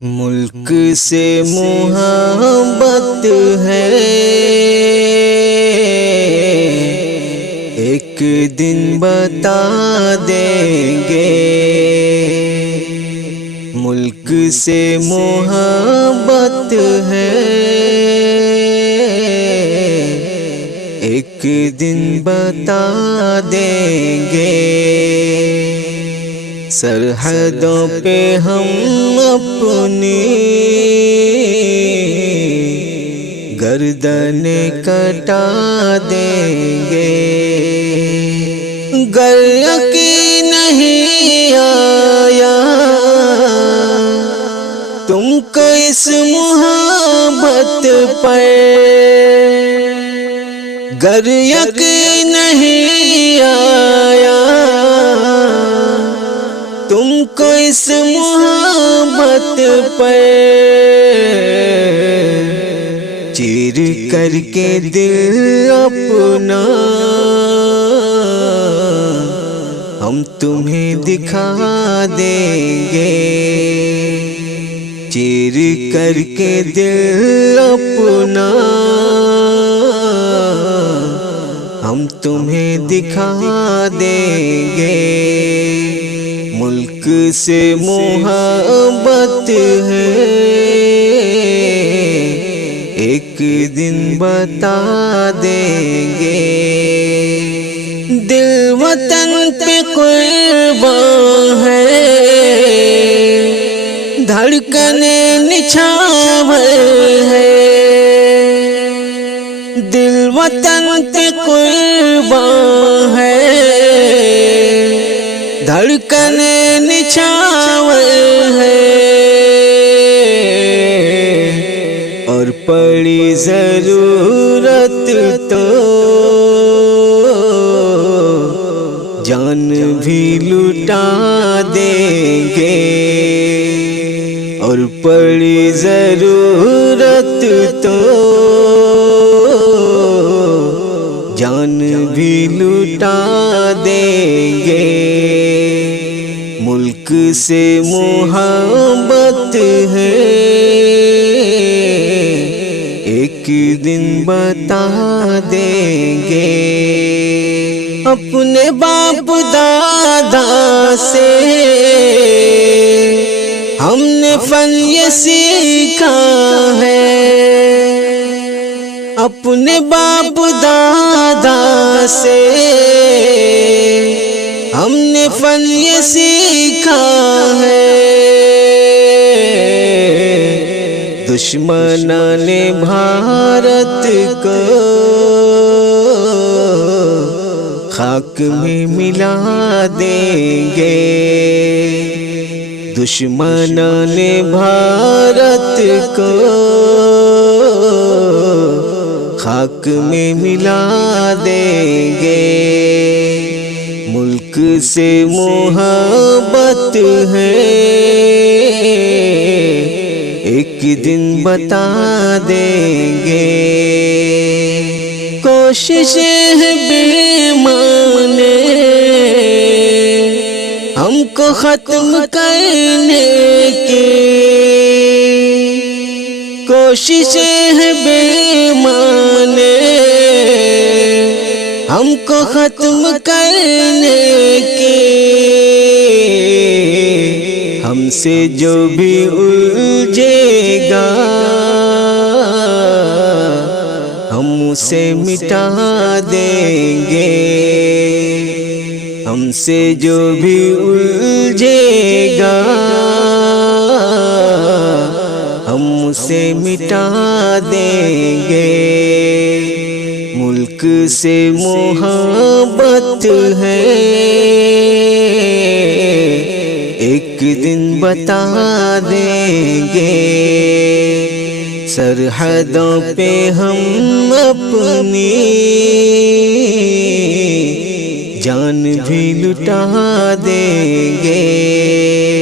ملک سے محبت ہے، ایک دن بتا دیں گے۔ ملک سے محبت ہے، ایک دن بتا دیں گے۔ سرحدوں پہ ہم اپنی گردنیں کٹا دیں گے۔ گر یقین نہیں آیا تم کو اس محبت پر، گر یقین نہیں آیا تم کو اس محبت پر، چیر کر کے دل اپنا ہم تمہیں دکھا دیں گے۔ چیر کر کے دل اپنا ہم تمہیں دکھا دیں گے۔ ملک سے محبت ہے، ایک دن بتا دیں گے۔ دل وطن پہ قربان ہے، دھڑکنیں نچھاور ہے۔ دل وطن پہ قربان ہے، دھڑکنیں نچھاور ہے۔ اور پڑی ضرورت تو جان بھی لٹا دیں گے۔ اور پڑی ضرورت تو جان بھی لٹا دیں گے۔ ملک سے محبت ہے، ایک دن بتا دیں گے۔ اپنے باپ دادا سے ہم نے فن یہ سیکھا ہے، اپنے باپ دادا سے ہم نے فن یہ سیکھا ہے۔ دشمنان بھارت کو خاک میں ملا دیں گے۔ دشمنان بھارت کو خاک میں ملا دیں گے۔ ملک سے محبت ہے، ایک دن بتا دیں گے۔ کوششیں ہیں بیمان ہم کو ختم کرنے کی، کوششیں ہیں بیمان ہم کو ختم کرنے کی۔ ہم سے جو بھی الجھے گا ہم اسے مٹا دیں گے۔ ہم سے جو بھی الجھے گا ہم اسے مٹا دیں گے۔ ملک سے محبت ہے، ایک دن بتا دیں گے۔ سرحدوں پہ ہم اپنی جان بھی لٹا دیں گے۔